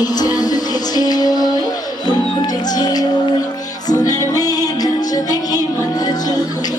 এই ফুটেছে ওই। সোনার মেয়ে কাজ দেখে মাথা চুল করে